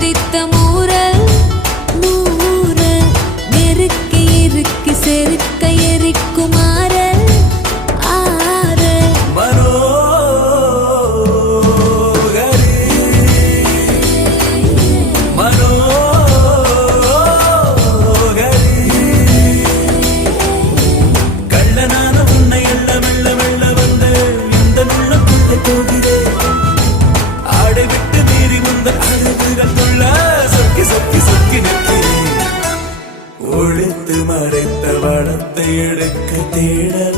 மதித்த mural mural நெருக்கி இறுக்கி செருக்க எரிக்குமாறல் ஆறல் ஒழித்து மறைத்த வளத்தை எடுக்க தேடல்